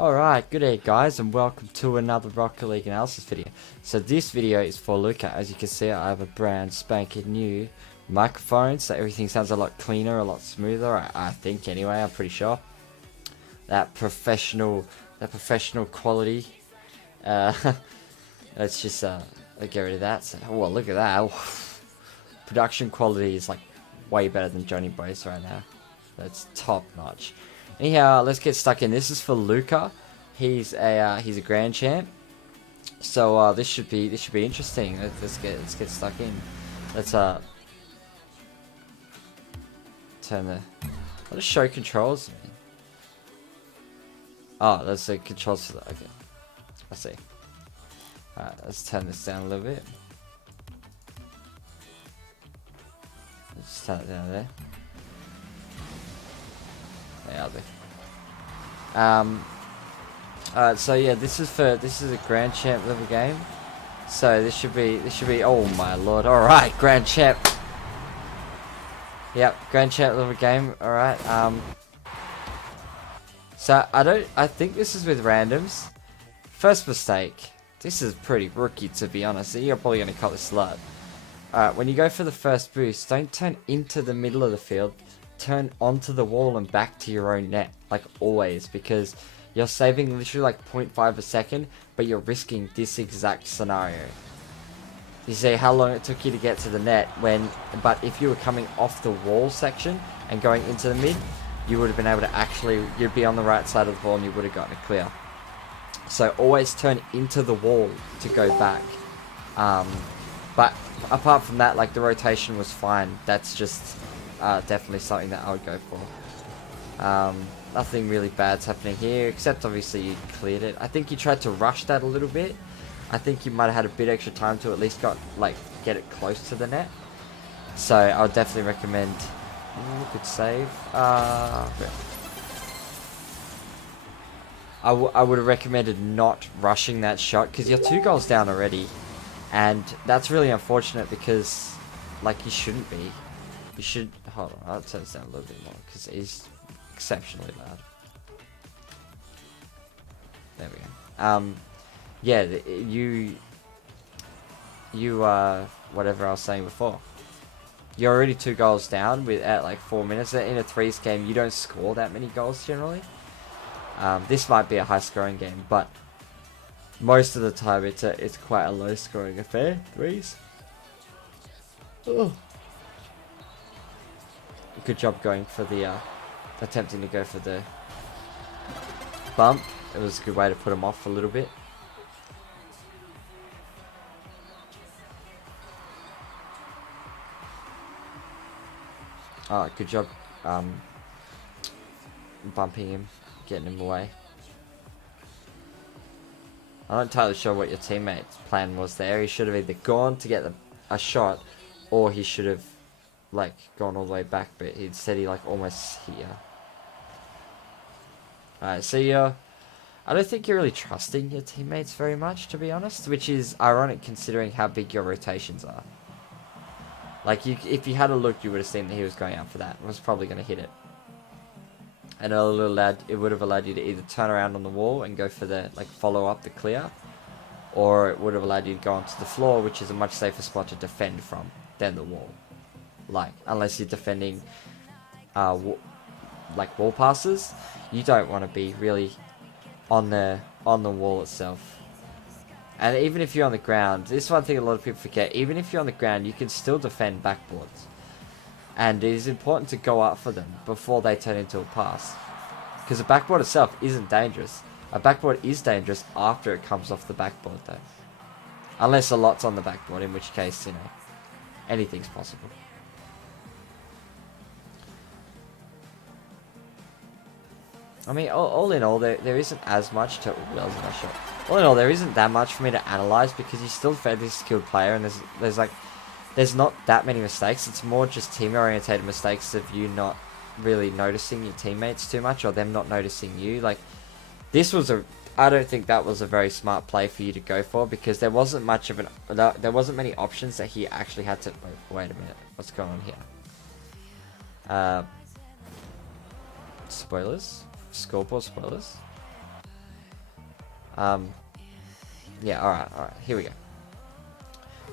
Alright, good day guys, and welcome to another Rocket League analysis video. So this video is for Luka. As you can see, I have a brand spanking new microphone, so everything sounds a lot cleaner, a lot smoother, I think anyway, I'm pretty sure. That professional quality. Let's just get rid of that. So, well, look at that. Production quality is like way better than Johnny Brace right now. That's top notch. Anyhow, let's get stuck in. This is for Luka. He's a grand champ. So this should be interesting. Let's get stuck in. Let's turn the what does show controls mean? Oh, that's the controls for the okay. I see. Alright, let's turn this down a little bit. Let's turn it down there. Alright, so yeah, this is a grand champ level game. So this should be oh my lord. Alright, grand champ. Yep, grand champ level game. Alright, so I think this is with randoms. First mistake. This is pretty rookie, to be honest. You're probably gonna call this slut. Alright, when you go for the first boost, don't turn into the middle of the field. Turn onto the wall and back to your own net, like always, because you're saving literally like 0.5 a second, but you're risking this exact scenario. You see how long it took you to get to the net but if you were coming off the wall section and going into the mid, you would have been able to you'd be on the right side of the ball and you would have gotten it clear. So always turn into the wall to go back. But apart from that, like the rotation was fine. That's just definitely something that I would go for. Nothing really bad's happening here, except obviously you cleared it. I think you tried to rush that a little bit. I think you might have had a bit extra time to at least get it close to the net. So I would definitely recommend. Good save. I would have recommended not rushing that shot because you're 2 goals down already, and that's really unfortunate because, like, you shouldn't be. You should hold on. I'll turn this down a little bit more because it is exceptionally loud. There we go. Yeah, whatever I was saying before. You're already 2 goals down at like 4 minutes. In a threes game, you don't score that many goals generally. This might be a high scoring game, but most of the time it's quite a low scoring affair. Threes. Oh. Good job going for the attempting to go for the bump. It was a good way to put him off a little bit. Alright, good job bumping him, getting him away. I'm not entirely sure what your teammate's plan was there. He should have either gone to get a shot, or he should have like gone all the way back, but instead he like almost here. Alright, so I don't think you're really trusting your teammates very much, to be honest, which is ironic considering how big your rotations are. Like, if you had a look, you would have seen that he was going out for that and was probably going to hit it. And it would have allowed you to either turn around on the wall and go for the, like, follow up the clear, or it would have allowed you to go onto the floor, which is a much safer spot to defend from than the wall. Like, unless you're defending, like, wall passes, you don't want to be really on the wall itself. And even if you're on the ground, this is one thing a lot of people forget, even if you're on the ground, you can still defend backboards. And it is important to go up for them before they turn into a pass. Because a backboard itself isn't dangerous. A backboard is dangerous after it comes off the backboard though. Unless a lot's on the backboard, in which case, you know, anything's possible. I mean, all in all, there isn't as much to... Ooh, that was a nice shot. All in all, there isn't that much for me to analyze because he's still a fairly skilled player, and there's not that many mistakes. It's more just team-orientated mistakes of you not really noticing your teammates too much, or them not noticing you. Like, I don't think that was a very smart play for you to go for, because there wasn't many options that he actually had to... Wait a minute, what's going on here? Spoilers? Scoreboard spoilers? Yeah, alright, here we go.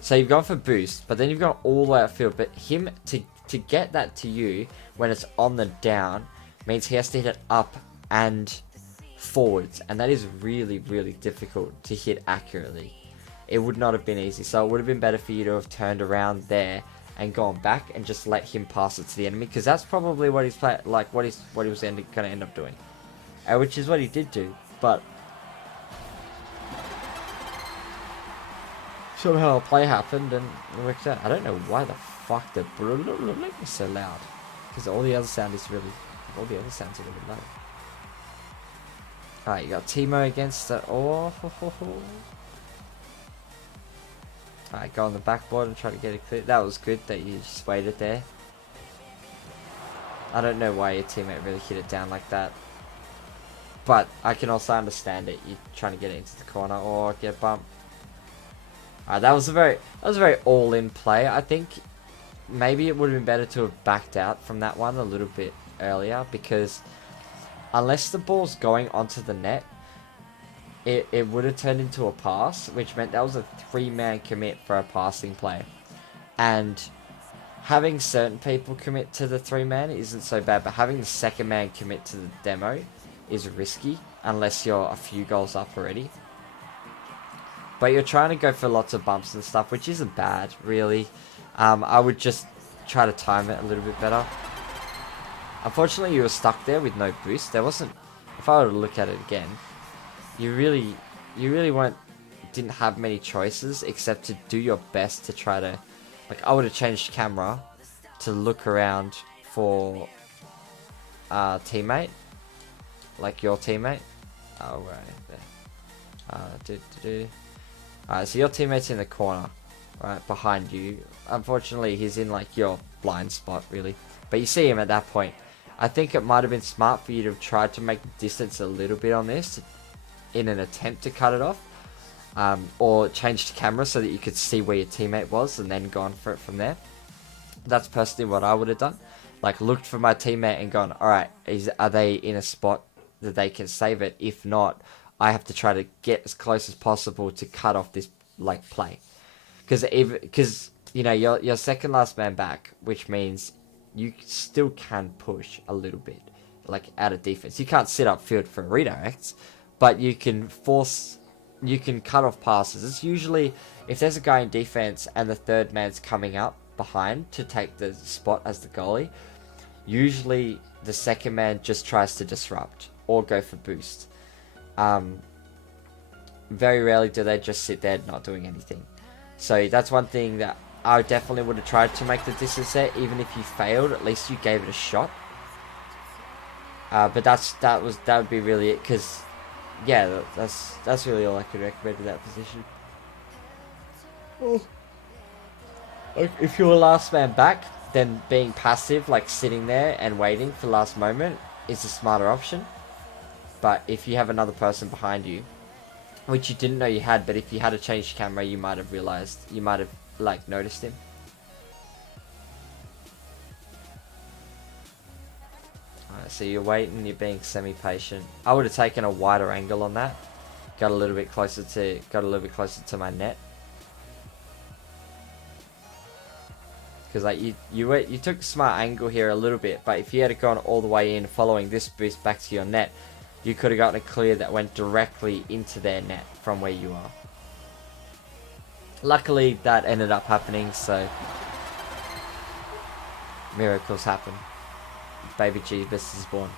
So you've gone for boost, but then you've gone all the way upfield. But him, to get that to you when it's on the down, means he has to hit it up and forwards. And that is really, really difficult to hit accurately. It would not have been easy. So it would have been better for you to have turned around there and gone back and just let him pass it to the enemy. Because that's probably what he's what he was going to end up doing. Which is what he did do. But somehow a play happened and it worked out. I don't know why the fuck the is so loud. Because all the other sounds are really low. Alright, you got Timo against the... Oh, Alright, go on the backboard and try to get it clear. That was good that you just waited there. I don't know why your teammate really hit it down like that. But I can also understand it. You're trying to get it into the corner or get bumped. Alright, that was a very all-in play. I think maybe it would have been better to have backed out from that one a little bit earlier, because unless the ball's going onto the net, it would have turned into a pass, which meant that was a 3-man commit for a passing play. And having certain people commit to the 3-man isn't so bad, but having the second man commit to the demo is risky unless you're a few goals up already. But you're trying to go for lots of bumps and stuff, which isn't bad, really. I would just try to time it a little bit better. Unfortunately, you were stuck there with no boost. There wasn't... If I were to look at it again, you really didn't have many choices except to do your best to try to... Like, I would have changed camera to look around for teammate. Like your teammate. Oh, right there. Alright, so your teammate's in the corner, right, behind you. Unfortunately, he's in, like, your blind spot, really. But you see him at that point. I think it might have been smart for you to have tried to make the distance a little bit on this in an attempt to cut it off. Or change the camera so that you could see where your teammate was and then gone for it from there. That's personally what I would have done. Like, looked for my teammate and gone, alright, are they in a spot that they can save it? If not, I have to try to get as close as possible to cut off this, like, play. Because you know, you're second last man back, which means you still can push a little bit, like, out of defense. You can't sit upfield for redirects, but you can cut off passes. It's usually, if there's a guy in defense and the third man's coming up behind to take the spot as the goalie, usually the second man just tries to disrupt or go for boost. Very rarely do they just sit there not doing anything. So that's one thing that I definitely would have tried to make the distance there. Even if you failed, at least you gave it a shot. But that would be really it, because yeah, that's really all I could recommend in that position. Like, if you were last man back, then being passive, like sitting there and waiting for last moment, is a smarter option. But if you have another person behind you, which you didn't know you had, but if you had a changed camera, you might have realized, you might have, like, noticed him. Alright, so you're waiting, you're being semi-patient. I would have taken a wider angle on that. Got a little bit closer to my net. Because, like, you took a smart angle here a little bit, but if you had gone all the way in following this boost back to your net, you could have gotten a clear that went directly into their net from where you are. Luckily, that ended up happening, so miracles happen. Baby Jesus is born.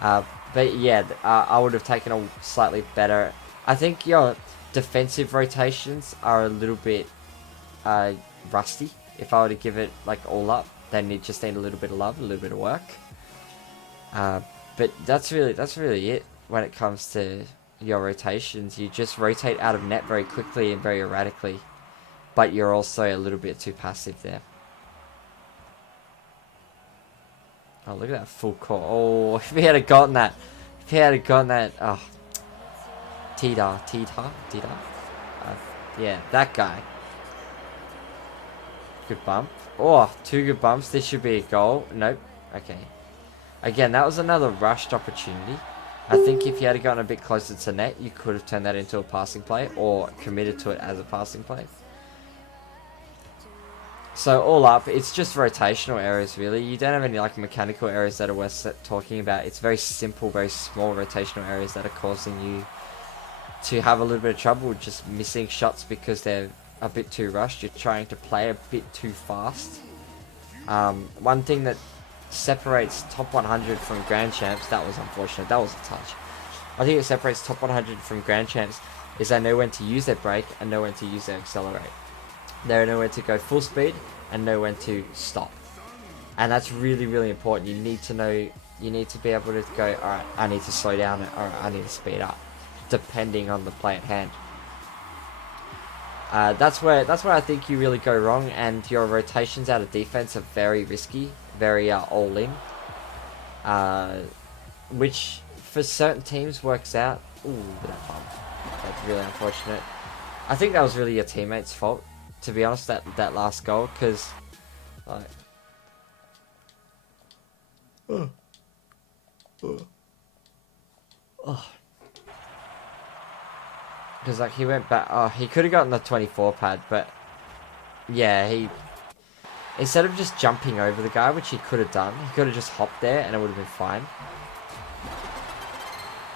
But yeah, I would have taken a slightly better... I think your defensive rotations are a little bit rusty. If I were to give it, like, all up, then you just need a little bit of love, a little bit of work. But that's really it when it comes to your rotations. You just rotate out of net very quickly and very erratically, but you're also a little bit too passive there. Oh, look at that full court. Oh, if he had gotten that, oh, Tita. Yeah, that guy. Good bump. Oh, 2 good bumps. This should be a goal. Nope. Okay. Again, that was another rushed opportunity. I think if you had gotten a bit closer to net, you could have turned that into a passing play or committed to it as a passing play. So all up, it's just rotational errors really. You don't have any like mechanical errors that are worth talking about. It's very simple, very small rotational errors that are causing you to have a little bit of trouble just missing shots because they're a bit too rushed. You're trying to play a bit too fast. One thing that separates top 100 from Grand Champs, that was unfortunate, that was a touch. I think it separates top 100 from Grand Champs is they know when to use their brake and know when to use their accelerate. They know when to go full speed and know when to stop. And that's really, really important. You need to know, you need to be able to go, alright, I need to slow down, alright, I need to speed up, depending on the play at hand. That's where I think you really go wrong, and your rotations out of defense are very risky, very all in, which for certain teams works out. Ooh, that bump. That's really unfortunate. I think that was really your teammate's fault, to be honest. That last goal, because like, because like he went back. Oh, he could have gotten the 24 pad, but yeah, he instead of just jumping over the guy, which he could have done, he could have just hopped there and it would have been fine.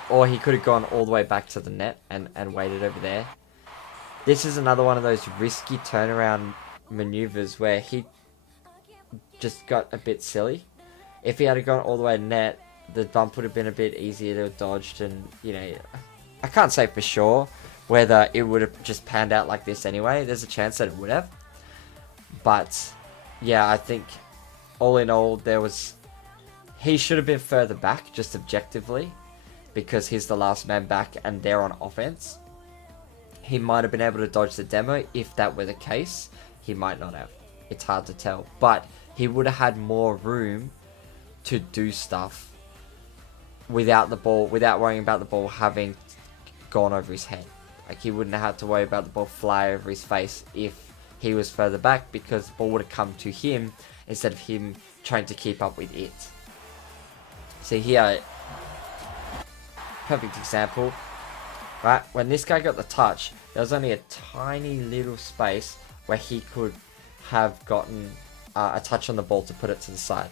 Or he could have gone all the way back to the net and waited over there. This is another one of those risky turnaround maneuvers where he just got a bit silly. If he had gone all the way to net, the bump would have been a bit easier to have dodged, and you know, I can't say for sure whether it would have just panned out like this anyway. There's a chance that it would have. But yeah, I think all in all, he should have been further back, just objectively, because he's the last man back and they're on offense. He might have been able to dodge the demo. If that were the case, he might not have. It's hard to tell. But he would have had more room to do stuff without the ball, without worrying about the ball having gone over his head. Like, he wouldn't have had to worry about the ball fly over his face if he was further back, because the ball would have come to him instead of him trying to keep up with it. See here, perfect example. Right, when this guy got the touch, there was only a tiny little space where he could have gotten a touch on the ball to put it to the side.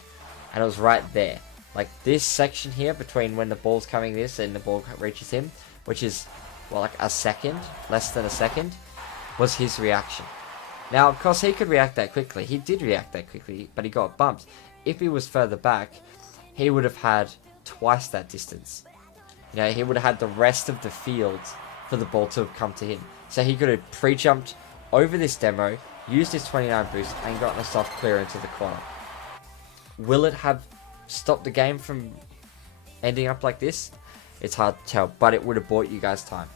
And it was right there. Like, this section here, between when the ball's coming this and the ball reaches him, which is, well, like a second, less than a second, was his reaction. Now, of course, he could react that quickly. He did react that quickly, but he got bumped. If he was further back, he would have had twice that distance. You know, he would have had the rest of the field for the ball to have come to him. So he could have pre-jumped over this demo, used his 29 boost, and gotten a soft clear into the corner. Will it have stopped the game from ending up like this? It's hard to tell, but it would have bought you guys time.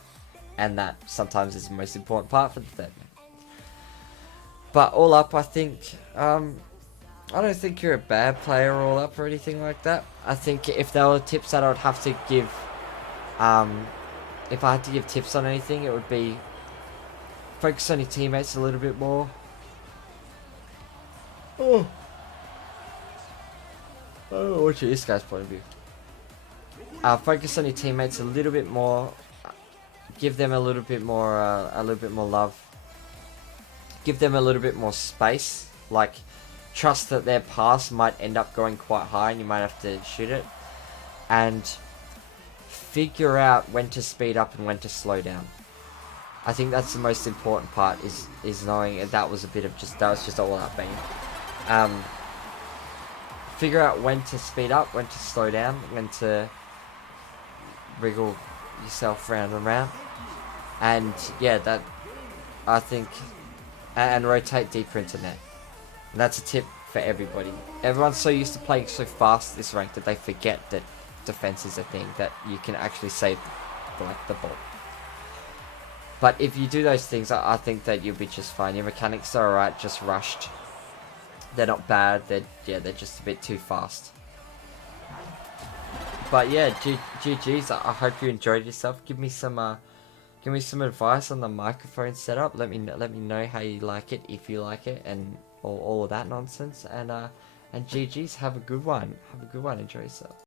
And that sometimes is the most important part for the third man. But all up, I think, I don't think you're a bad player all up or anything like that. I think if there were tips that I would have to give, if I had to give tips on anything, it would be focus on your teammates a little bit more. Oh, what's this guy's point of view? Focus on your teammates a little bit more. Give them a little bit more love. Give them a little bit more space. Like, trust that their pass might end up going quite high and you might have to shoot it. And figure out when to speed up and when to slow down. I think that's the most important part, is knowing that was just all up being. Figure out when to speed up, when to slow down, when to wriggle yourself round and round. And yeah, that, I think, and rotate deeper into net. And that's a tip for everybody. Everyone's so used to playing so fast this rank that they forget that defense is a thing, that you can actually save the ball. But if you do those things, I think that you'll be just fine. Your mechanics are alright, just rushed. They're not bad. They're just a bit too fast. But yeah, GG's. I hope you enjoyed yourself. Give me some advice on the microphone setup. Let me know how you like it, if you like it, and all of that nonsense. And GG's. Have a good one. Enjoy yourself.